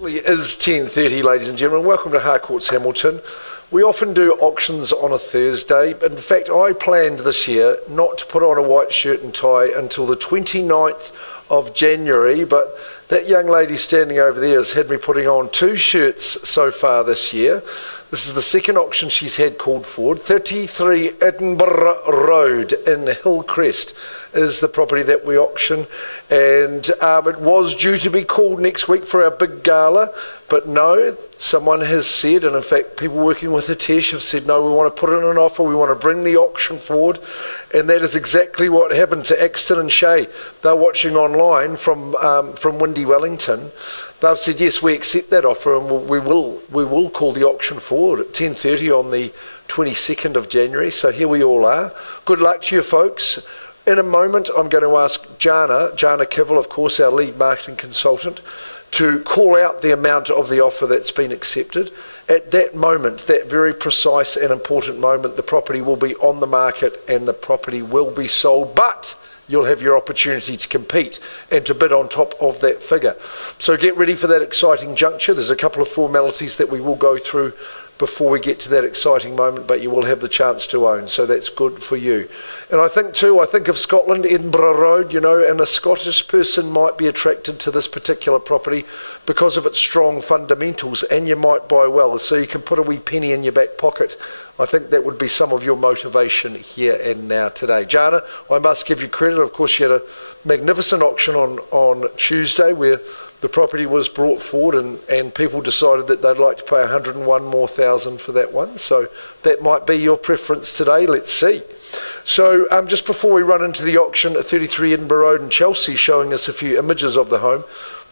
It is 10:30, ladies and gentlemen. Welcome to Harcourts Hamilton. We often do auctions on a Thursday. In fact, I planned this year not to put on a white shirt and tie until the 29th of January, but that young lady standing over there has had me putting on 2 shirts so far this year. This is the second auction she's had called forward. 33 Edinburgh Road in Hillcrest is the property that we auction, and it was due to be called next week for our big gala, but no, someone has said, and in fact people working with Hitesh have said, no, we want to put in an offer, we want to bring the auction forward, and that is exactly what happened to Axton and Shay. They're watching online from Windy Wellington. They've said, yes, we accept that offer, and we will call the auction forward at 10:30 on the 22nd of January. So here we all are. Good luck to you folks. In a moment, I'm going to ask Jana Kivel, of course, our lead marketing consultant, to call out the amount of the offer that's been accepted. At that moment, that very precise and important moment, the property will be on the market and the property will be sold, but you'll have your opportunity to compete and to bid on top of that figure. So get ready for that exciting juncture. There's a couple of formalities that we will go through before we get to that exciting moment, but you will have the chance to own, so that's good for you. And I think of Scotland, Edinburgh Road, you know, and a Scottish person might be attracted to this particular property because of its strong fundamentals, and you might buy well, so you can put a wee penny in your back pocket. I think that would be some of your motivation here and now today. Jana, I must give you credit. Of course, you had a magnificent auction on Tuesday where the property was brought forward and people decided that they'd like to pay 101 more thousand for that one. So that might be your preference today. Let's see. So just before we run into the auction at 33 Edinburgh Road in Chelsea, showing us a few images of the home,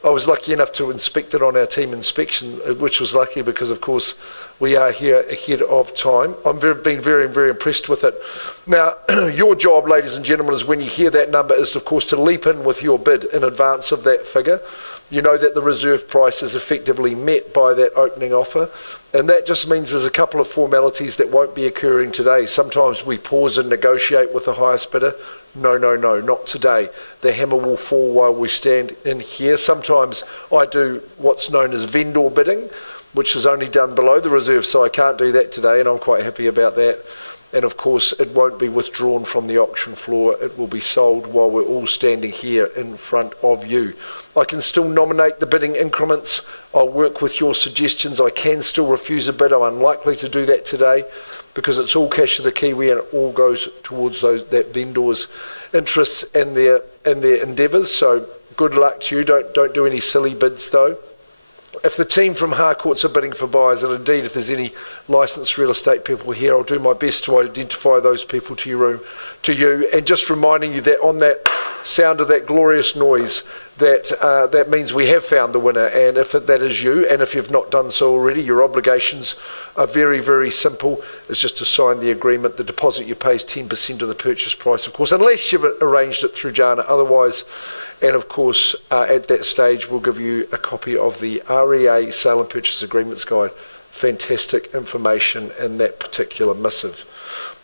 I was lucky enough to inspect it on our team inspection, which was lucky because, of course, we are here ahead of time. I've been very, very impressed with it. Now, your job, ladies and gentlemen, is when you hear that number is, of course, to leap in with your bid in advance of that figure. You know that the reserve price is effectively met by that opening offer. And that just means there's a couple of formalities that won't be occurring today. Sometimes we pause and negotiate with the highest bidder. No, not today. The hammer will fall while we stand in here. Sometimes I do what's known as vendor bidding, which is only done below the reserve, so I can't do that today, and I'm quite happy about that. And of course, it won't be withdrawn from the auction floor. It will be sold while we're all standing here in front of you. I can still nominate the bidding increments. I'll work with your suggestions. I can still refuse a bid. I'm unlikely to do that today because it's all cash to the Kiwi and it all goes towards that vendor's interests and their endeavours. So good luck to you. Don't do any silly bids though. If the team from Harcourts are bidding for buyers, and indeed if there's any licensed real estate people here, I'll do my best to identify those people to you, and just reminding you that on that sound of that glorious noise, that means we have found the winner, and if that is you, and if you've not done so already, your obligations are very, very simple. It's just to sign the agreement. The deposit you pay is 10% of the purchase price, of course, unless you've arranged it through Jana otherwise. And of course, at that stage, we'll give you a copy of the REA Sale and Purchase Agreements Guide. Fantastic information in that particular missive.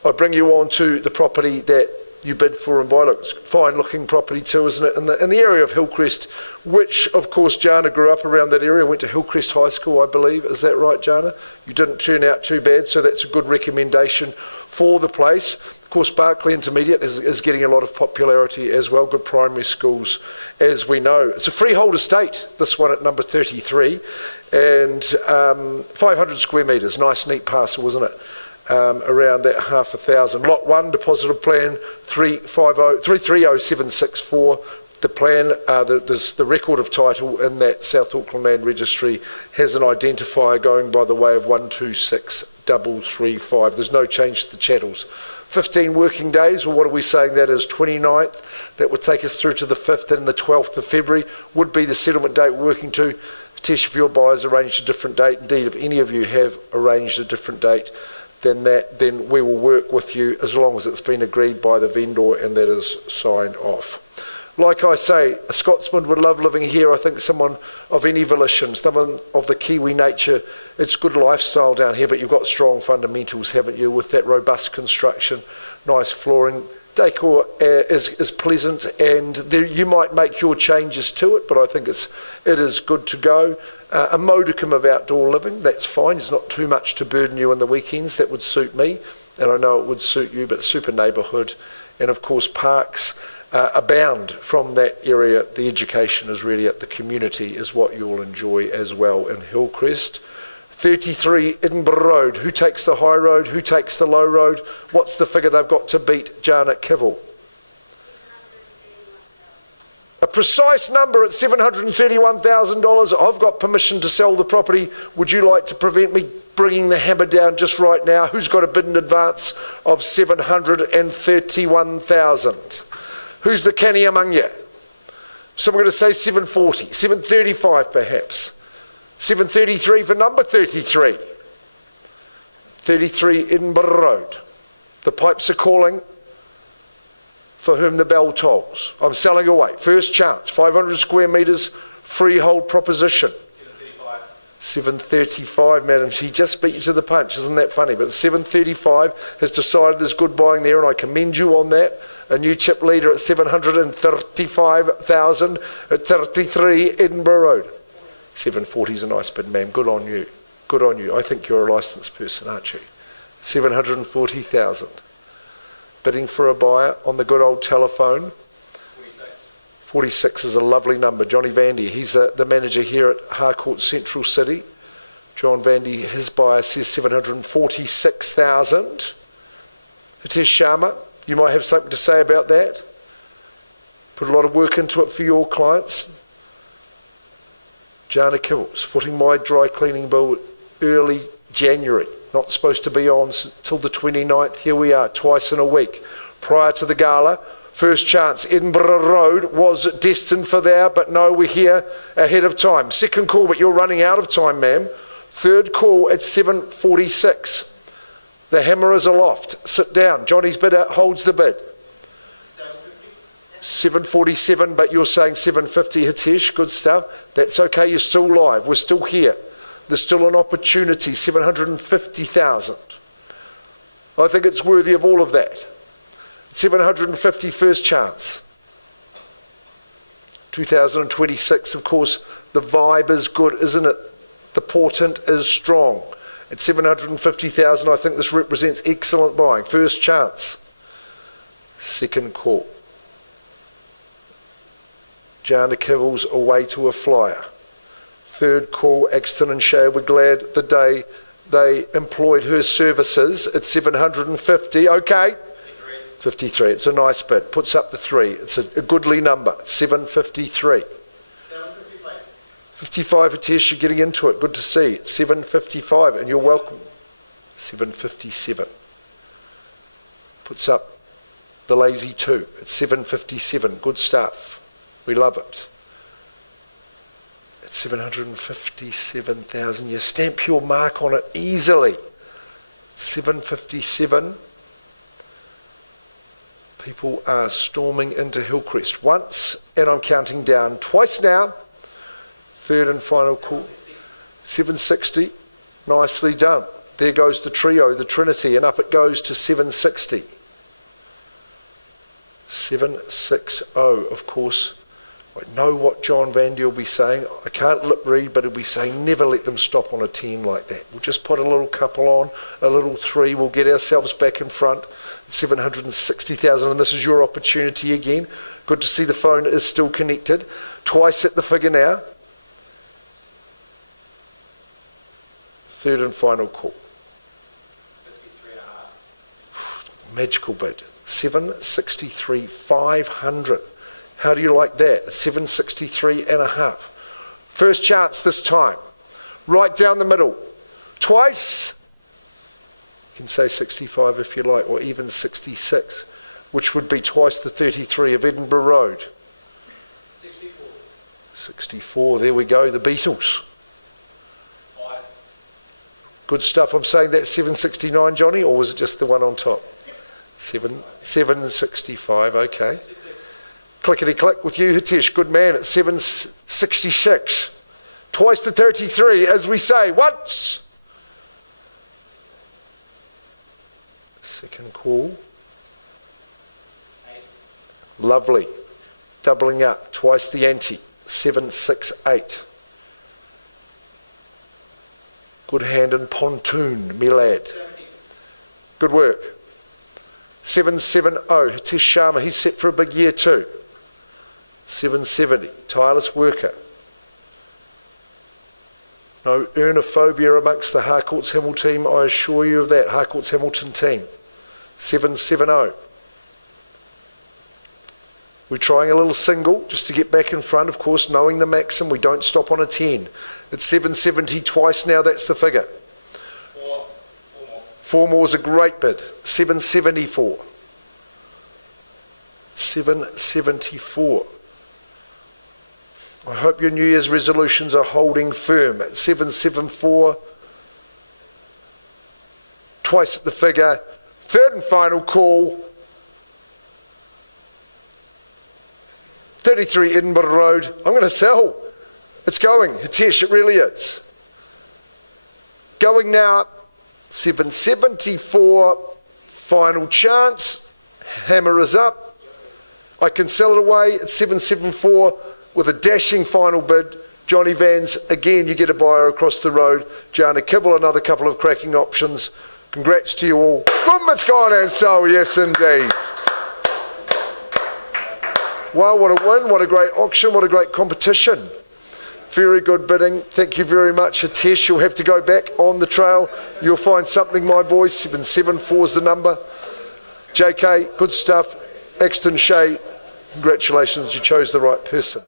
I bring you on to the property that you bid for and buy. Look, it's a fine looking property too, isn't it? In the area of Hillcrest, which of course Jana grew up around that area, went to Hillcrest High School, I believe. Is that right, Jana? You didn't turn out too bad, so that's a good recommendation for the place. Of course, Barclay Intermediate is getting a lot of popularity as well. Good primary schools, as we know. It's a freehold estate, this one at number 33, and 500 square metres. Nice, neat parcel, wasn't it? Around that 500,000. Lot 1, deposit of plan 330764. The plan, the record of title in that South Auckland Land Registry has an identifier going by the way of 126335. There's no change to the chattels. 15 working days, or what are we saying that is, 29th? That would take us through to the 5th, and the 12th of February would be the settlement date we're working to. Tish, if your buyers arranged a different date, indeed if any of you have arranged a different date, then we will work with you as long as it's been agreed by the vendor and that is signed off. Like I say, a Scotsman would love living here. I think someone of any volition, someone of the Kiwi nature. It's good lifestyle down here, but you've got strong fundamentals, haven't you, with that robust construction, nice flooring, decor is pleasant, and you might make your changes to it, but I think it is good to go. A modicum of outdoor living, that's fine. It's not too much to burden you on the weekends. That would suit me, and I know it would suit you, but super neighbourhood. And of course, parks abound from that area. The education is really at the community is what you'll enjoy as well in Hillcrest. 33 Edinburgh Road. Who takes the high road? Who takes the low road? What's the figure they've got to beat Janet Kivel? A precise number at $731,000. I've got permission to sell the property. Would you like to prevent me bringing the hammer down just right now? Who's got a bid in advance of $731,000? Who's the canny among you? So we're going to say 740, 735 perhaps. 733 for number 33. 33 Edinburgh Road. The pipes are calling. For whom the bell tolls. I'm selling away. First chance. 500 square metres, freehold proposition. 735. 735, madam. She just beat you to the punch. Isn't that funny? But 735 has decided there's good buying there, and I commend you on that. A new chip leader at 735,000 at 33 Edinburgh Road. 740 is a nice bid, ma'am. Good on you. Good on you. I think you're a licensed person, aren't you? 740,000. Bidding for a buyer on the good old telephone. 46. 46 is a lovely number. Johnny Vandy, he's the manager here at Harcourt Central City. John Vandy, his buyer says 746,000. Hitesh Sharma, you might have something to say about that. Put a lot of work into it for your clients. Jana Kibbles, footing my dry cleaning bill early January. Not supposed to be on till the 29th. Here we are, twice in a week. Prior to the gala, first chance, Edinburgh Road was destined for there, but no, we're here ahead of time. Second call, but you're running out of time, ma'am. Third call at 7:46. The hammer is aloft. Sit down. Johnny's bidder holds the bid. 7:47, but you're saying 7:50, Hitesh. Good stuff. That's okay, you're still live. We're still here. There's still an opportunity, 750,000. I think it's worthy of all of that. 750 first chance. 2026, of course, the vibe is good, isn't it? The portent is strong. At 750,000, I think this represents excellent buying. First chance. Second call. Jana Kibbles away to a flyer. Third call, Axton and Shea were glad the day they employed her services at 750. Okay. 53. It's a nice bid. Puts up the 3. It's a goodly number. 753. 755. 55, Hitesh, you're getting into it. Good to see. It's 755, and you're welcome. 757. Puts up the lazy 2. It's 757. Good stuff. We love it. 757,000. You stamp your mark on it easily. 757. People are storming into Hillcrest once, and I'm counting down twice now. Third and final call. 760. Nicely done. There goes the trio, the Trinity, and up it goes to 760. 760, of course. I know what John Vandy will be saying. I can't lip read, but he'll be saying never let them stop on a 10 like that. We'll just put a little couple on, a little 3. We'll get ourselves back in front. 760,000, and this is your opportunity again. Good to see the phone is still connected. Twice at the figure now. Third and final call. 63.5. Magical bid. 763,500. How do you like that? 763.5. First chance this time. Right down the middle. Twice. You can say 65 if you like, or even 66, which would be twice the 33 of Edinburgh Road. 64. 64, there we go, the Beatles. 5. Good stuff. I'm saying that's 769, Johnny, or was it just the one on top? 765, okay. Clickety-click with you, Hitesh. Good man at 766. Twice the 33, as we say. Once. Second call. Lovely. Doubling up, twice the ante. 768. Good hand in pontoon, me lad. Good work. 770. Hitesh Sharma, he's set for a big year too. 770. Tireless worker. No earnophobia amongst the Harcourts Hemel team, I assure you of that. Harcourts Hamilton team. 770. We're trying a little single just to get back in front, of course, knowing the maxim, we don't stop on a 10. It's 770 twice now, that's the figure. Four more is a great bid. 774. 774. I hope your New Year's resolutions are holding firm. At 774. Twice at the figure. Third and final call. 33 Edinburgh Road. I'm going to sell. It's going. Hitesh, it really is. Going now. 774. Final chance. Hammer is up. I can sell it away at 774 with a dashing final bid. Johnny Vans, again, you get a buyer across the road. Jana Kibble, another couple of cracking options. Congrats to you all. Boom, it's gone and sold. Yes, indeed. Wow, what a win, what a great auction, what a great competition. Very good bidding. Thank you very much, Hitesh. You'll have to go back on the trail. You'll find something, my boys. 774 is the number. JK, good stuff. Exton Shea, congratulations, you chose the right person.